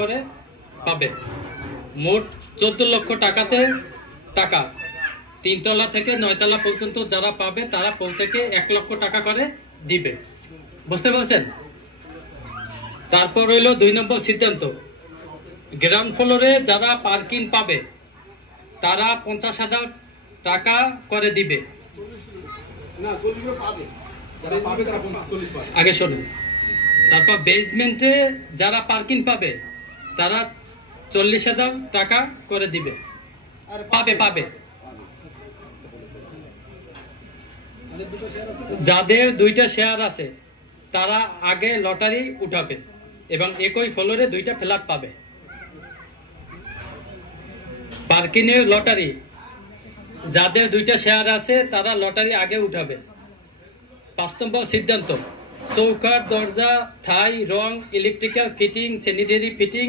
করে পাবে। মোট 14 লক্ষ টাকাতে টাকা 3 তলা থেকে 9 তলা পর্যন্ত যারা পাবে তারা প্রত্যেকে 1 লক্ষ টাকা করে দিবে। বুঝতে পারছেন? তারপর হইল 2 নম্বর সিদ্ধান্ত, গ্রাউন্ড ফ্লোরে যারা পার্কিং পাবে তারা 50,000 টাকা করে দিবে। আগে শোনেন। তারপর বেসমেন্টে যারা পার্কিং পাবে তারা 40,000 টাকা করে দিবে। পাবে যাদের 2টা শেয়ার আছে তারা আগে লটারি উঠাবে এবং একই ফ্লোরে 2টা ফ্ল্যাট পাবে। পার্কিং এর লটারি যাদের 2টা শেয়ার আছে তারা লটারি আগে উঠাবে। 5 নম্বর সিদ্ধান্ত, চৌকাঠ, দরজা, থাই, রং, ইলেকট্রিক্যাল ফিটিং, স্যানিটারি ফিটিং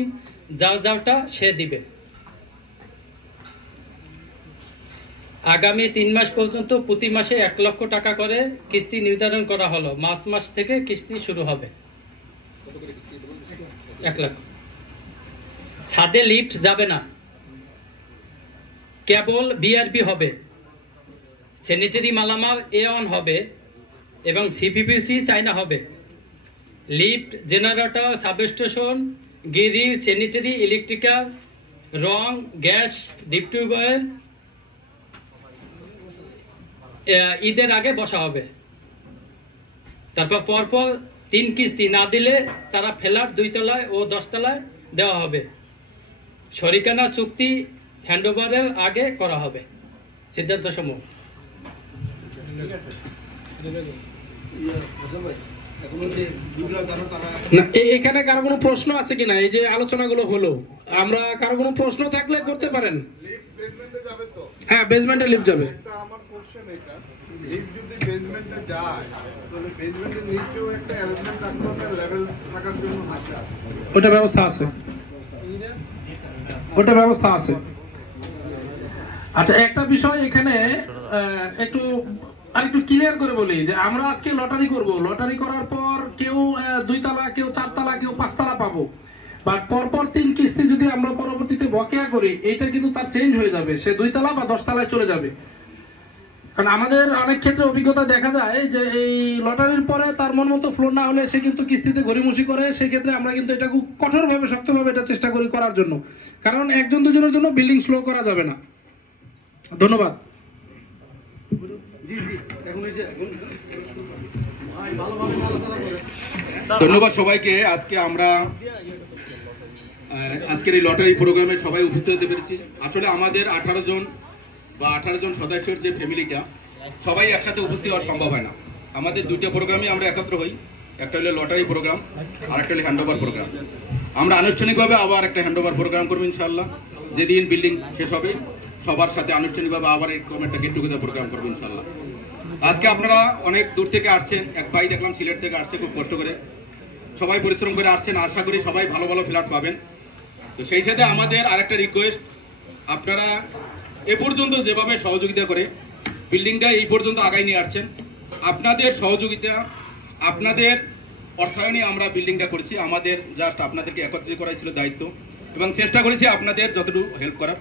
যার যারটা সে দিবে। আগামী 3 মাস পর্যন্ত প্রতি মাসে 1 লক্ষ টাকা করে কিস্তি নির্ধারণ করা হলো। মার্চ মাস থেকে কিস্তি শুরু হবে। 1 লাখ। ছাদে লিফট যাবে না, কেবল বিআরবি হবে। স্যানিটারি মালামাল A1 হবে এবং সিপিপিসি চাইনা হবে। লিফট, জেনারেটর, সাবস্টেশন, গিরি, স্যানিটারি, ইলেকট্রিক্যাল, রং, গ্যাস, ডিপ টিউবওয়েল ঈদের আগে বসা হবে। তারপর পরপর 3 কিস্তি না দিলে তারা ফ্ল্যাট 2 তলায় ও 10 তলায় দেওয়া হবে। শরিকানা চুক্তি হ্যান্ডওভারের আগে করা হবে। সিদ্ধান্ত সমূহ। এখানে কারো কোনো প্রশ্ন আছে কিনা? এই যে আলোচনাগুলো হলো, আমরা কারো কোনো প্রশ্ন থাকলে করতে পারেন। হ্যাঁ, বেসমেন্টে লিফট যাবে। আমার কোশ্চেন এটা, লিফট যদি বেসমেন্টে যায় তাহলে বেসমেন্টের নিচেও একটা অ্যারেঞ্জমেন্ট থাকতে হবে লেভেল থাকার জন্য। ওটা ব্যবস্থা আছে, ওটা ব্যবস্থা আছে। আচ্ছা, একটা বিষয় এখানে একটু আরেকটু ক্লিয়ার করে বলি যে আমরা আজকে লটারি করব। লটারি করার পর কেউ 2 তলা, কেউ 4 তলা, কেউ 5 তলা পাবো। বাট পরপর 3 কিস্তি যদি আমরা পরবর্তীতে বকেয়া করি, এটা কিন্তু তার চেঞ্জ হয়ে যাবে। সে 2 তলা বা 10 তলায় চলে যাবে। কারণ আমাদের অনেক ক্ষেত্রে অভিজ্ঞতা দেখা যায় যে এই লটারির পরে তার মন মতো ফ্লোর না হলে সে কিন্তু কিস্তিতে গড়িমসি করে। সেক্ষেত্রে আমরা কিন্তু এটা খুব কঠোরভাবে, শক্তভাবে এটা চেষ্টা করি করার জন্য। কারণ 1 2 জনের জন্য বিল্ডিং স্লো করা যাবে না। ধন্যবাদ। ধন্যবাদ সবাইকে। আজকে আমরা আজকের এই লটারি প্রোগ্রামে সবাই উপস্থিত হতে পেরেছি। আসলে আমাদের 18 জন বা 18 জন সদস্যের যে ফ্যামিলিটা, সবাই একসাথে উপস্থিত হওয়া সম্ভব হয় না। আমাদের 2টা প্রোগ্রামে আমরা একত্র হই। একটা হলো লটারি প্রোগ্রাম আর একটা হলো হ্যান্ডওভার প্রোগ্রাম। আমরা আনুষ্ঠানিকভাবে আবার একটা হ্যান্ডওভার প্রোগ্রাম করবো ইনশাআল্লাহ। যেদিন বিল্ডিং শেষ হবে সবার সাথে আনুষ্ঠানিকভাবে আবার এরকম একটা গেট টুগেদার প্রোগ্রাম করবো ইনশাআল্লাহ। আজকে আপনারা অনেক দূর থেকে আসছেন। এক ভাই দেখলাম সিলেট থেকে আসছে, খুব কষ্ট করে সবাই পরিশ্রম করে আসছেন। আশা করি সবাই ভালো ভালো ফ্ল্যাট পাবেন। তো সেই সাথে আমাদের আরেকটা রিকোয়েস্ট, আপনারা এ পর্যন্ত যেভাবে সহযোগিতা করে বিল্ডিংটা এই পর্যন্ত আগায় নিয়ে আসছেন, আপনাদের সহযোগিতা, আপনাদের অর্থায়নে আমরা বিল্ডিংটা করেছি। আমাদের জাস্ট আপনাদেরকে একত্রিত করাই ছিল দায়িত্ব এবং চেষ্টা করেছি আপনাদের যতটুকু হেল্প করার,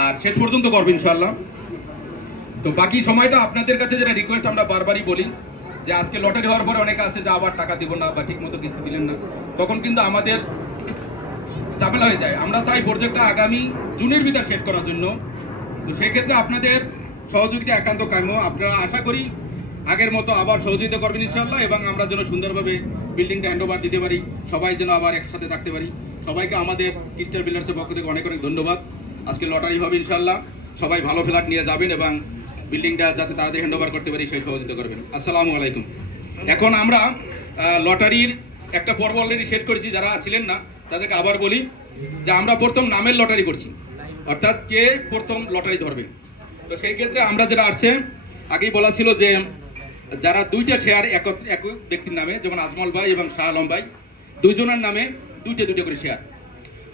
আর শেষ পর্যন্ত করবো ইনশাআল্লাহ। তো বাকি সময়টা আপনাদের কাছে যেটা রিকোয়েস্ট, আমরা বারবারই বলি যে আজকে লটারি হওয়ার পরে অনেকে আছে যে আবার টাকা দিব না বা ঠিক মতো কিস্তি দিলেন না, তখন কিন্তু আমাদের ঝামেলা হয়ে যায়। আমরা চাই প্রজেক্টটা আগামী জুনের ভিতর শেষ করার জন্য। তো সেক্ষেত্রে আপনাদের সহযোগিতা একান্ত কাম্য। আপনারা আশা করি আগের মতো আবার সহযোগিতা করবেন ইনশাআল্লাহ এবং আমরা যেন সুন্দরভাবে বিল্ডিংটা হ্যান্ডওভার দিতে পারি, সবাই যেন আবার একসাথে থাকতে পারি। সবাইকে আমাদের ক্রিস্টাল বিল্ডার্সের পক্ষ থেকে অনেক অনেক ধন্যবাদ। আজকে লটারি হবে ইনশাআল্লাহ, সবাই ভালো ফ্ল্যাট নিয়ে যাবেন এবং বিল্ডিংটা যাতে তাড়াতাড়ি হ্যান্ডওভার করতে পারি সেই সহযোগিতা করবেন। আসসালামু আলাইকুম। এখন আমরা লটারির একটা পর্ব অলরেডি শেষ করেছি। যারা ছিলেন না তাদেরকে আবার বলি যে আমরা প্রথম নামের লটারি করছি, অর্থাৎ কে প্রথম লটারি ধরবে। তো সেই ক্ষেত্রে আমরা যেটা আসছে, আগেই বলা ছিল যে যারা 2টা শেয়ার এক ব্যক্তির নামে, যেমন আজমল ভাই এবং শাহ আলম ভাই, 2 জনের নামে 2টা করে শেয়ার,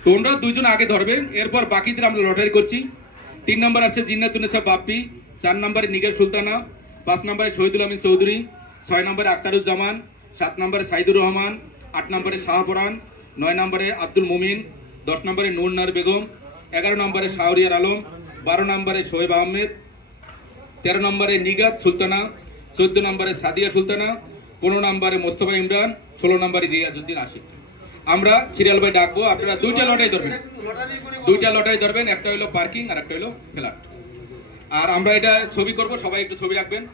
তোমরা 2 জন আগে ধরবেন। এরপর বাকিদের আমরা লটারি করছি। 3 নম্বর আসছে জিন্নাতুন্নেসা বাপ্পি, 4 নম্বরে নিগের সুলতানা, 5 নম্বরে শহীদুল আমিন চৌধুরী, 6 নম্বরে আক্তারুজ্জামান, 7 নম্বরে সাইদুর রহমান, 8 নম্বরে শাহপুরান, 9 নম্বরে আব্দুল মুমিন, 10 নম্বরে নূরনার বেগম, 11 নম্বরে শাহরিয়ার আলম, 12 নম্বরে শোয়েব আহমেদ, 13 নম্বরে নিগাত সুলতানা, 14 নম্বরে সাদিয়া সুলতানা, 15 নম্বরে মোস্তফা ইমরান, 16 নম্বরে রিয়াজউদ্দিন আশিক। আমরা সিরিয়াল বাই ডাকবো, আপনারা দুইটা লটারি ধরবেন, একটা হলো পার্কিং আর একটা হলো ফ্ল্যাট। আর আমরা এটা ছবি করব, সবাই একটু ছবি রাখবেন।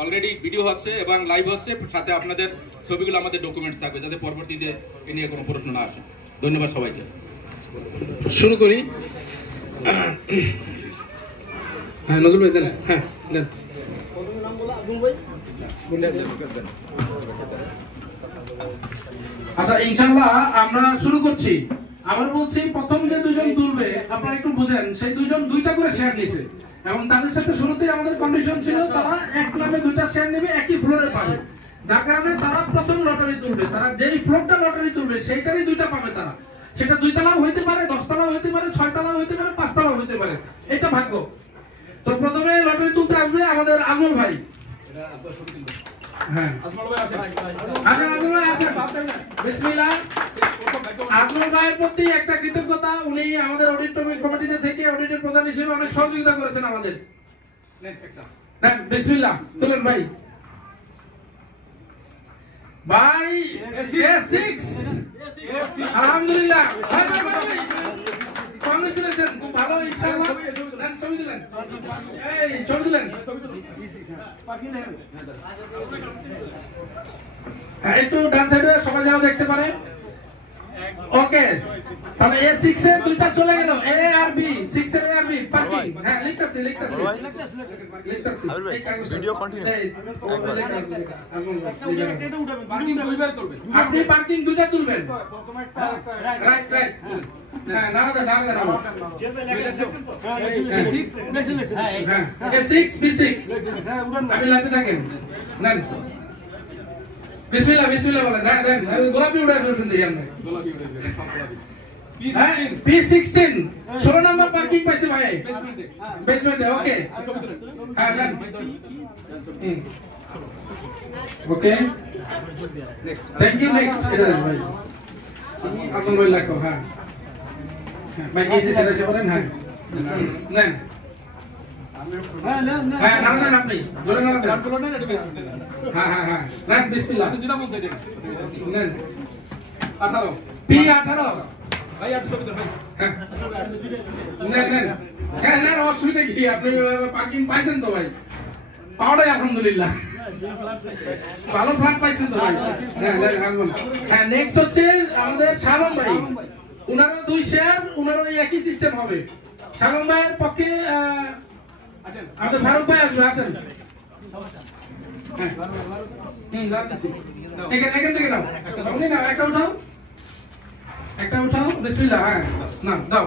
অলরেডি ভিডিও হচ্ছে এবং লাইভ হচ্ছে, সাথে আপনাদের ছবিগুলো আমাদের ডকুমেন্টস থাকবে, যাতে পরবর্তীতে এ নিয়ে কোনো প্রশ্ন না আসে। ধন্যবাদ সবাইকে। শুরু করি। হ্যাঁ নজরুল ভাই দেন। হ্যাঁ দেন। আচ্ছা ইনশাআল্লাহ আমরা শুরু করছি। আবার বলছি, প্রথম যে দুজন তুলবে আপনারা একটু বুঝেন, সেই দুজন দুইটা করে শেয়ার নিছে এবং তাদের সাথে শুরুতেই আমাদের কন্ডিশন ছিল তারা এক নামে দুইটা শেয়ার নেবে, একই ফ্লোরে পাবে, যার কারণে তারা প্রথম লটারি তুলবে। তারা যেই ফ্লোরটা লটারি তুলবে সেইটারই দুইটা পাবে তারা। সেটা 2 তলাও হইতে পারে, 10 তলাও হইতে পারে, 6 তলাও হইতে পারে, 5 তলাও হইতে পারে, এটা ভাগ্য। তো প্রথমে লটারি তুলতে আসবে আমাদের আজমল ভাই। হ্যাঁ আজমল ভাই আসেন। আজমল ভাই আসেন। বিসমিল্লাহ। আজমল ভাইয়ের প্রতি একটা কৃতজ্ঞতা, উনি আমাদের অডিট কমিটিতে থেকে অডিটের প্রধান হিসেবে অনেক সহযোগিতা করেছেন আমাদের। নেন বিসমিল্লাহ, তুলেন ভাই। ভাই A6 আলহামদুলিল্লাহ, ভাই ভাই ভাই কংগ্রেচুলেশন, খুব ভালো, ইনশাআল্লাহ। নেন ছবি দিলেন, এই ছবি দিলেন। একটু ডান সাইডে সবাই যেন দেখতে পারে। ওকে, তাহলে A6 এর দুইটা চলে গেল, A আর B, 6 এর A আর B পার্কিং। হ্যাঁ লিখতাছি এই কাগজ ভিডিও কন্টিনিউ। পার্কিং দুইবার তুলবেন, আপনি পার্কিং দুইটা তুলবেন। রাইট হ্যাঁ নাড়া A6 B6 আপনি লাইতে থাকেন। নেন বিসমিল্লাহ বলেন। নেন গোলাপি উড়াই ফেলছেন দেখি আপনি। P16 16 নম্বর পার্কিং পাইছে ভাই, বেসমেন্টে। ওকে হ্যাঁ নেন। ওকে থ্যাংক ইউ। নেক্সট এটা দেন ভাই, আপনার ভাই লেখো। হ্যাঁ ভাই এই যে সেটা সে বলেন। হ্যাঁ নেন। হ্যাঁ নাড়ান, আপনি জোরে নাড়ান। হ্যাঁ নেন বিসমিল্লাহ। নেন 18 P18 ভাই, আপনি ছবি দেন ভাই। নেন অসুবিধা কি, আপনি পার্কিং পাইছেন তো ভাই? পাওয়াটাই আলহামদুলিল্লাহ, ভালো ফ্ল্যাট পাইছেন তো ভাই। হ্যাঁ নেক্সট হচ্ছে আমাদের শালম ভাই, উনারও 2 শেয়ার, উনারও একই সিস্টেম হবে। শালম ভাইয়ের পক্ষে আমাদের ফারুক ভাই আসবে, আসেন। যাচ্ছি এখান থেকে নাও, আপনি নাও, একটা উঠাও। বিসমিল্লাহ। হ্যাঁ না দাও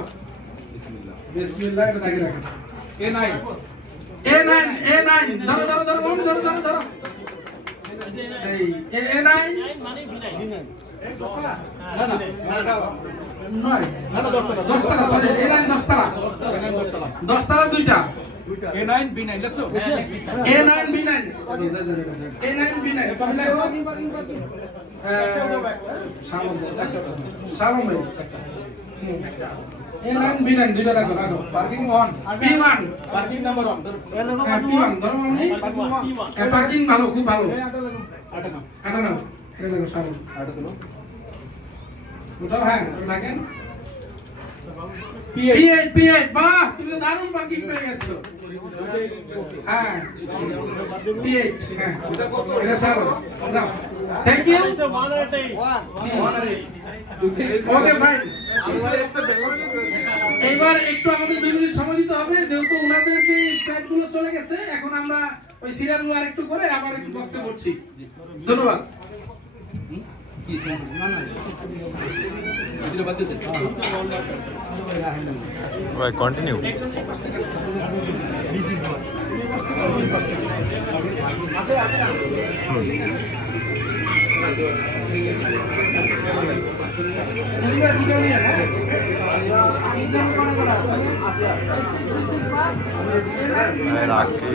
বিসমিল্লাহ, এটা দাগে রাখেন। A9 ধরো এই A9 মানে V9 10 তলা দুইটা। A9 B9 লিখছো? A9 B9 শালম ভাই। A9 B9 দুইটা রাখো। পার্কিং 1 P1 পার্কিং নাম্বার 1 ধরো। P1 ধরো আপনি। পার্কিং ভালো, খুব ভালো। আটা নাও এটা দেখো শালম। আটা দিলো উঠাও। হ্যাঁ রাখেন। P8 বাহ, তুমি দারুণ পার্কিং পেয়ে গেছো। হ্যাঁ P8 হ্যাঁ এটা শালম। নাও থ্যাংক ইউ। Okay fine. এইবার একটু আমাদের 2 মিনিট সময় দিতে হবে, যেহেতু ওনাদের যে ফ্লাইটগুলো চলে গেছে, এখন আমরা ওই সিরিয়ালগুলো আরেকটু করে আবার একটু বক্সে করছি। ধন্যবাদ। কন্টিনিউ। রাখি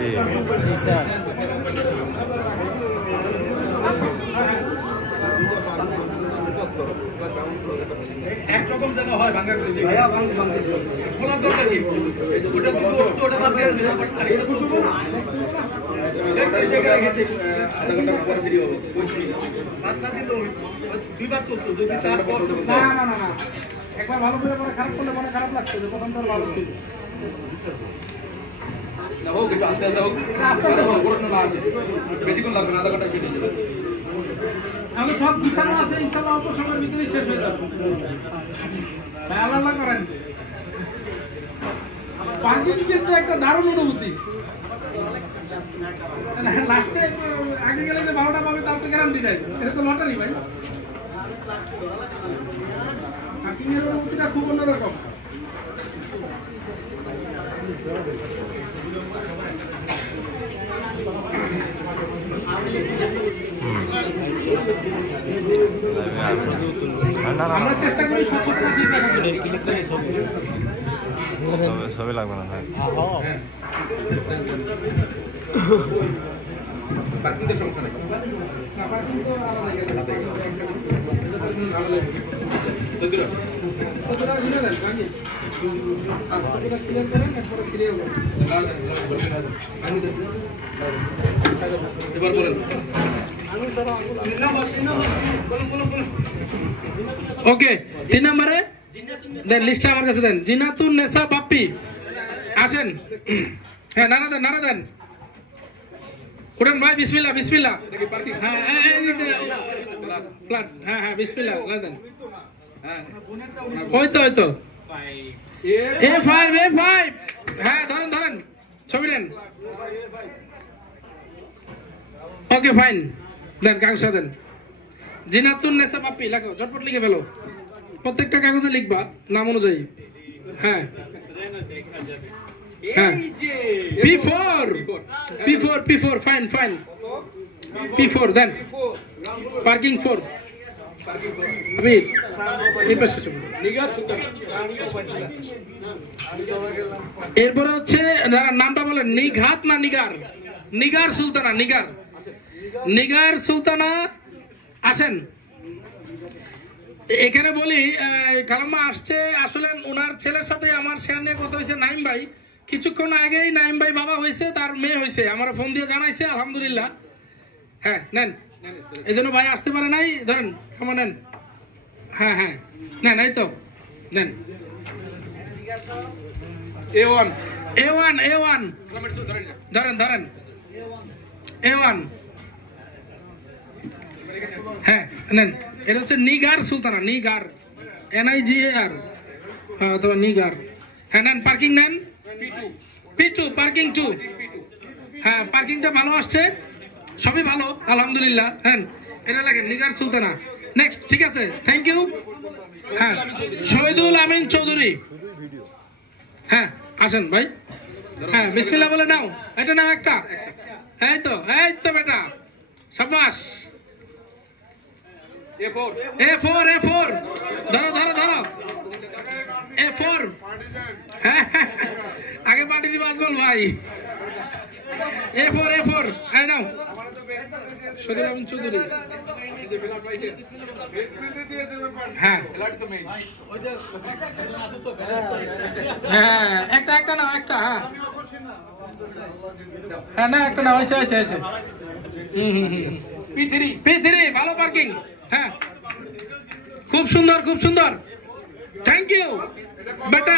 একরকম যেন হয় ভাঙা করে দিই ভাইয়া ভাঙা খোলা দরকার কি ওটা দুটো ওটা বাদ দিয়ে এটা দুটো না এক জায়গা রেখেছি আধা ঘন্টা পরে ফ্রি হবে বাদ না দিলে দুইবার করছো যদি তারপর না না না না একবার ভালো করে পরে খারাপ করলে মনে খারাপ লাগছে যে প্রথমটা ভালো ছিল না হোক একটু আস্তে আস্তে হোক আস্তে আস্তে হোক। ওরকম না আছে বেশিক্ষণ লাগবে না আধা ঘন্টা ফ্রি যাবে আমি সব গুছানো আছে ইনশাআল্লাহ অল্প সময়ের ভিতরেই শেষ হয়ে যাবে তাই আল্লাহ করেন পার্কিং কিন্তু একটা দারুণ অনুভূতি লাস্টে আগে গেলে যে 12টা পাবে তার তো গ্যারান্টি নাই এটা তো লটারি ভাই পার্কিং এর অনুভূতিটা খুব অন্যরকম আমরা চেষ্টা করি স্বচ্ছতা ঠিক রাখার সবই লাগবে না পার্কিংয়ের সমস্যা নেই সত্যি এবার বলেন ওকে 3 নম্বরে দেন লিস্টটা আমার কাছে দেন জিনাতুন নেসা বাপ্পি আসেন হ্যাঁ নারা দেন কুরআন ভাই বিসমিল্লাহ বিসমিল্লাহ হ্যাঁ ফ্ল্যাট হ্যাঁ বিসমিল্লাহ দেন হ্যাঁ ওই তো A5 হ্যাঁ ধরেন ছবি দেন ওকে ফাইন দেন কাগজটা দেন জিনাতুন নেসা বাপ্পি লেখো ঝটপট লিখে ফেলো প্রত্যেকটা কাগজে লিখবা নাম অনুযায়ী হ্যাঁ হ্যাঁ P4 ফাইন P4 দেন পার্কিং 4 আবি এই পাশে চলো এরপরে হচ্ছে নামটা বলেন নিঘাত না নিগার সুলতানা নিগার সুলতানা আসেন এখানে বলি কালাম্মা আসছে আসলে ওনার ছেলের সাথে আমার শেয়ার নিয়ে কথা হয়েছে নাইম ভাই কিছুক্ষণ আগেই নাইম ভাই বাবা হয়েছে তার মেয়ে হয়েছে আমার ফোন দিয়ে জানাইছে আলহামদুলিল্লাহ হ্যাঁ নেন এই জন্য ভাই আসতে পারে নাই ধরেন কেমন নেন হ্যাঁ নেন এই তো নেন A1 ধরেন A1 হ্যাঁ নেন এটা হচ্ছে নিগার সুলতানা নিগার NIGAR অথবা নিগার হ্যাঁ নেন পার্কিং নেন P2 পার্কিং 2 হ্যাঁ পার্কিংটা ভালো আসছে সবই ভালো আলহামদুলিল্লাহ হ্যাঁ এটা লাগেন নিগার সুলতানা নেক্সট ঠিক আছে থ্যাংক ইউ হ্যাঁ শহীদুল আমিন চৌধুরী হ্যাঁ আসেন ভাই হ্যাঁ বিসমিল্লাহ বলে নাও এটা নাও একটা এই তো বেটা শাবাশ A4 ধরো A4 হ্যাঁ আগে পার্টি দিবা আজমল ভাই A4 এই নাও শহীদুল আমিন চৌধুরী হ্যাঁ একটা নাও একটা হ্যাঁ না একটা নাও হয়েছে P3 ভালো পার্কিং হ্যাঁ খুব সুন্দর থ্যাংক ইউ বেটা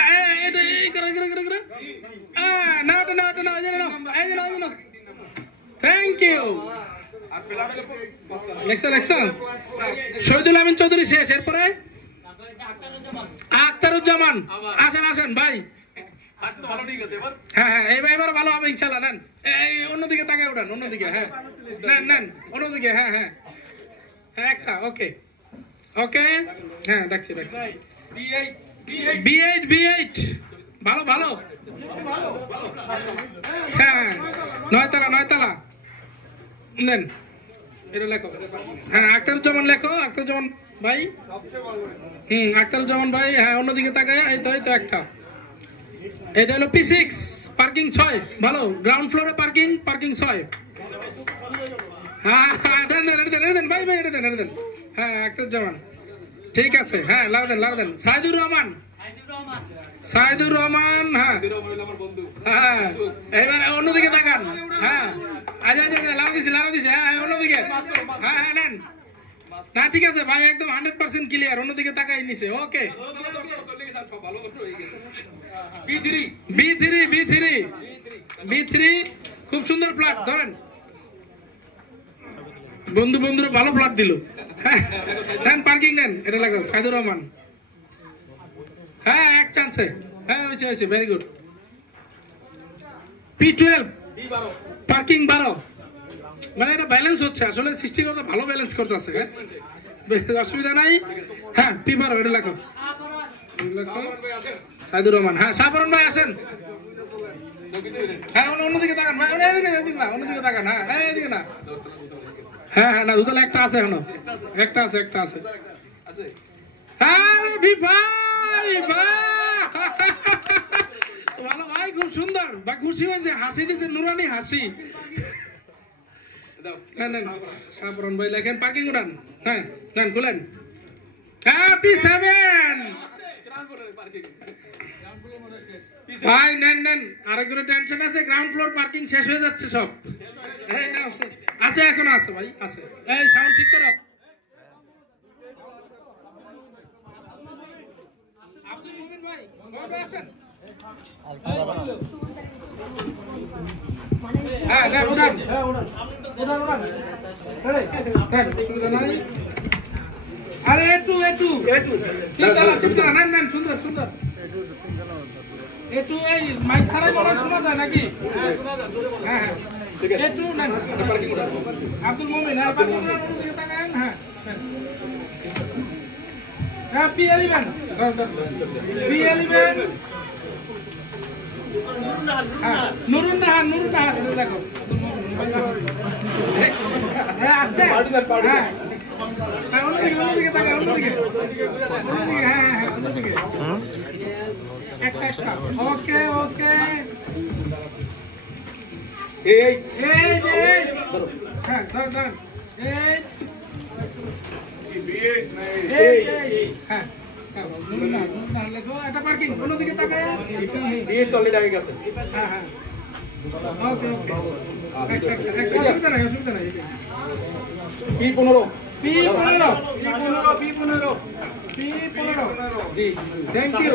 থ্যাংক ইউ শহীদুল আমিন চৌধুরী শেষ এরপরে আখতারুজ্জামান আসেন ভাই হ্যাঁ এবার ভালো হবে ইনশাল্লাহ নেন অন্যদিকে তাকায় উঠান অন্যদিকে হ্যাঁ নেন অন্যদিকে হ্যাঁ একটা ওকে হ্যাঁ দেখছি B8 ভালো হ্যাঁ 9 তলা নেন এটা লেখো হ্যাঁ আখতারুজ্জামান লেখো আখতারুজ্জামান ভাই আখতারুজ্জামান ভাই হ্যাঁ অন্যদিকে তাকায় এই তো একটা এটা হলো P6 পার্কিং 6 ভালো গ্রাউন্ড ফ্লোরে পার্কিং 6 হ্যাঁ দেন ভাই এটা দেন হ্যাঁ আখতারুজ্জামান ঠিক আছে, হ্যাঁ লাগা দেন। সাইদুর রহমান, হ্যাঁ হ্যাঁ, এবার অন্যদিকে তাকান। হ্যাঁ আচ্ছা লাগা দিছি, হ্যাঁ অন্যদিকে, হ্যাঁ হ্যাঁ নেন। না ঠিক আছে ভাই, একদম 100% ক্লিয়ার। অন্যদিকে তাকাই নিছে, ওকে। B3 খুব সুন্দর ফ্ল্যাট, ধরেন বন্ধুরা ভালো ফ্ল্যাট দিল। নেন পার্কিং নেন, এটা লাগবে সাইদুর রহমান। হ্যাঁ এক চান্সে, হ্যাঁ হয়েছে, ভেরি গুড। P12 পার্কিং 12, মানে এটা ব্যালেন্স হচ্ছে আসলে, সৃষ্টিকর্তা ভালো ব্যালেন্স করতেছে, হ্যাঁ অসুবিধা নাই। হ্যাঁ P12 এটা লেখো সাইদুর রহমান। হ্যাঁ শাহবরণ ভাই আসেন। হ্যাঁ অন্যদিকে তাকান ভাই, অন্যদিকে তাকান। হ্যাঁ এদিকে না, হ্যাঁ না দুতলা একটা আছে, এখনো একটা আছে। হ্যাঁ ভাই ভালো ভাই, খুব সুন্দর ভাই, খুশি হয়েছে, হাসি দিচ্ছে, নুরানি হাসি। শাহবরণ ভাই লেখেন পার্কিং উঠান। হ্যাঁ নেন খুলেন। P7 ভাই নেন, আরেকজনের টেনশন আছে, গ্রাউন্ড ফ্লোর পার্কিং শেষ হয়ে যাচ্ছে সব। আছে এখনো আছে ভাই, আছে। এই সাউন্ড ঠিক করো। আব্দুল মুমিন ভাই আসেন। হ্যাঁ উঠান। আরে একটু নেন, সুন্দর। একটু এই মাইক ছাড়াই বলা শোনা যায় নাকি? হ্যাঁ একটু নেন। আব্দুল মুমিন, হ্যাঁ P11 নুরুন নাহার দেখো। হ্যাঁ আসছে, অন্যদিকে তাকা, অন্যদিকে। একটা ওকে। এই হ্যাঁ ধর হ্যাঁ একটা পার্কিং, অন্যদিকে তাকায়। হ্যাঁ ওকে অসুবিধা নাই। P15 G thank you.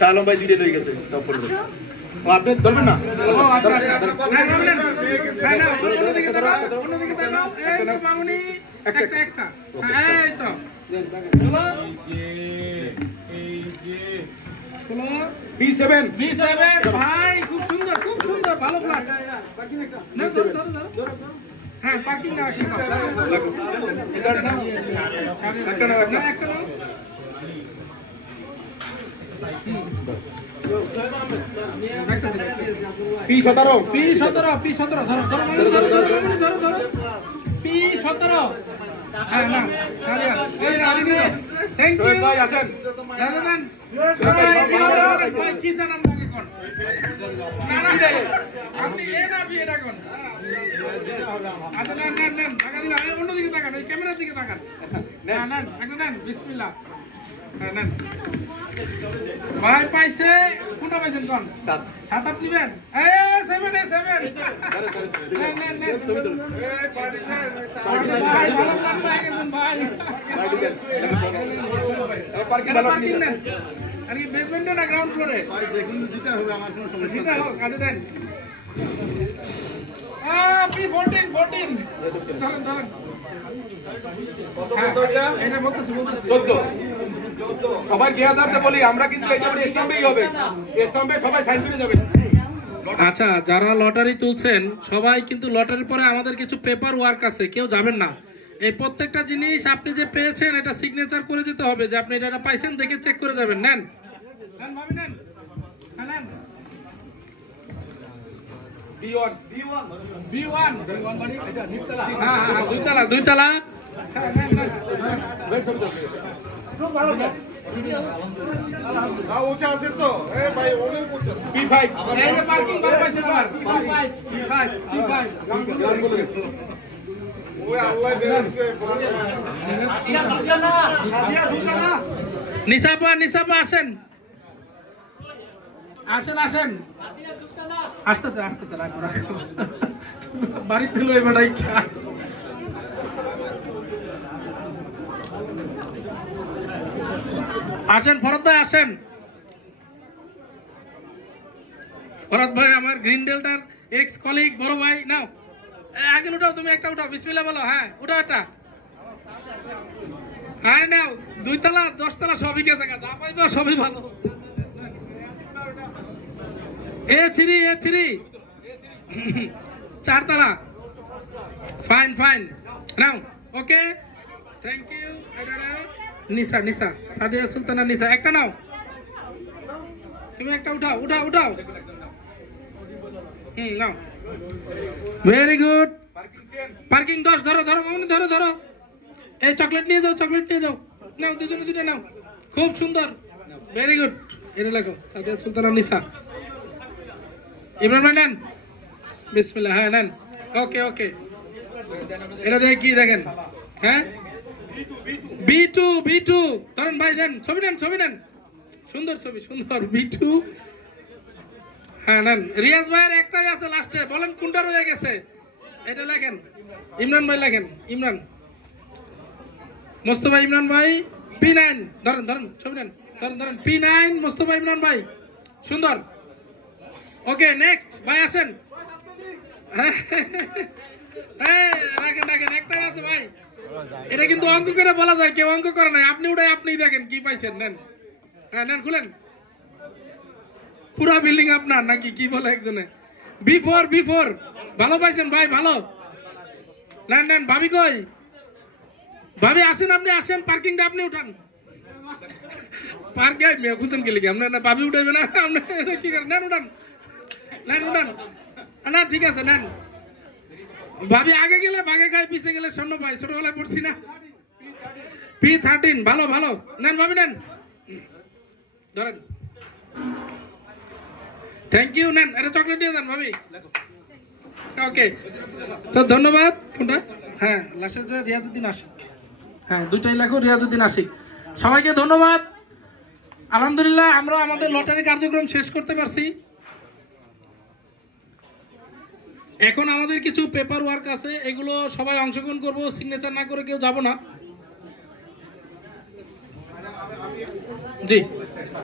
চালম ভাই দুইটা লই গেছে আপনি ধরবেন না। B7 ভাই খুব সুন্দর ভালো ফ্ল্যাট। হ্যাঁ পার্কিং না একটা P17 ধরো P17 হ্যাঁ না সারিয়া এই রানি থ্যাংক ইউ ভাই আসেন দাদান ভাই কি জানান লাগে কোন না আপনি এ না বি এটা কোন আচ্ছা নেন টাকা দিলা অন্যদিকে তাকান এই ক্যামেরার দিকে তাকান না একদম বিসমিল্লাহ নেন ভাই পাইছে কোনটা পাইছেন কোন সাত আপনি নেবেন এ 7 নেন এই পার্টি ভাই ভালো প্ল্যান পেয়ে গেছেন ভাই পার্কিং নেন আর কি বেসমেন্টে না গ্রাউন্ড ফ্লোরে ভাই দেখুন দিতে হবে আমার কোনো সমস্যা নেই হোক কাটে দেন P14 ধরেন কত এটা এটা বলতেছি 14 সবাই গিয়া দাঁড়াতে বলি আমরা কিন্তু এটা পরে স্ট্যাম্পেই হবে স্ট্যাম্পে সবাই সাইন করে যাবেন। আচ্ছা যারা লটারি তুলছেন সবাই কিন্তু লটারির পরে আমাদের কিছু পেপার ওয়ার্ক আছে, কেউ যাবেন না। এই প্রত্যেকটা জিনিস আপনি যে পেয়েছেন এটা সিগনেচার করে যেতে হবে যে আপনি এটা পাইছেন, দেখে চেক করে যাবেন। নেন ভাবি নেন B1 হ্যাঁ দুই তালা উঁচা আছে তো ভাই অনেক উঁচা এই যে পার্কিং ভালো পাইছেন আমার ওই আল্লাহ বেরাচ্ছে নিসাপা আসেন আসতেছে বাড়িতে লো এবারে আসেন ফরত ভাই আসেন ফরত ভাই আমার গ্রিন ডেল্টার এক্স কলিগ বড় ভাই নাও আগে উঠাও তুমি একটা উঠাও বিসমিল্লাহ বলো হ্যাঁ উঠাও একটা হ্যাঁ নাও 2 তলা 10 তলা সবই গেছে যা পাইবা সবই ভালো A3 4 তলা fine now okay thank you Nisa Sadia Sultana নিসা একটা নাও তুমি একটা উঠাও নাও ভেরি গুড পার্কিং 10 ধরো মামনি ধরো এই চকলেট নিয়ে যাও নাও দুজনে দুটো নাও খুব সুন্দর ভেরি গুড এটা লাগো সাদিয়া সুলতানা নিসা ইমরান ভাই নেন বিসমিল্লাহ হ্যাঁ নেন ওকে এটা দেখে কি দেখেন হ্যাঁ B2 ধরেন ভাই দেন ছবি নেন সুন্দর ছবি B2 হ্যাঁ নেন রিয়াজ ভাইয়ের একটাই আছে লাস্টে বলেন কোনটা রয়ে গেছে এটা লেখেন ইমরান ভাই লেখেন ইমরান মোস্তফা ইমরান ভাই P9 ধরেন ছবি নেন ধরেন P9 মোস্তফা ইমরান ভাই সুন্দর ওকে নেক্সট ভাই আসেন রাখেন একটাই আছে ভাই এটা কিন্তু অঙ্ক করে বলা যায় কেউ অঙ্ক করে নাই আপনি উঠাই আপনি দেখেন কি পাইছেন নেন হ্যাঁ নেন খুলেন পুরা বিল্ডিং আপনার নাকি কি বলে একজনে B4 ভালো পাইছেন ভাই ভালো নেন ভাবি কই ভাবি আসেন আপনি আসেন পার্কিংটা আপনি উঠান পার্কে মেয়ে খুঁজেন গেলে আপনার না ভাবি উঠাইবে না আপনি কি করেন নেন উঠান না ঠিক আছে নেন ভাবি আগে গেলে বাগে খায় পিছে গেলে স্বর্ণ পাই ছোটবেলায় পড়ছি না P13 ভালো নেন ভাবি নেন ধরেন থ্যাংক ইউ নেন এটা চকলেট দিয়ে দেন ভাবি ওকে তো ধন্যবাদ কোনটা হ্যাঁ লাস্টের যে রিয়াজউদ্দিন আশিক হ্যাঁ দুইটাই লেখো রিয়াজউদ্দিন আশিক সবাইকে ধন্যবাদ আলহামদুলিল্লাহ আমরা আমাদের লটারি কার্যক্রম শেষ করতে পারছি এখন আমাদের কিছু পেপার ওয়ার্ক আছে এগুলো সবাই অংশগ্রহণ করবো সিগনেচার না করে কেউ যাব না জি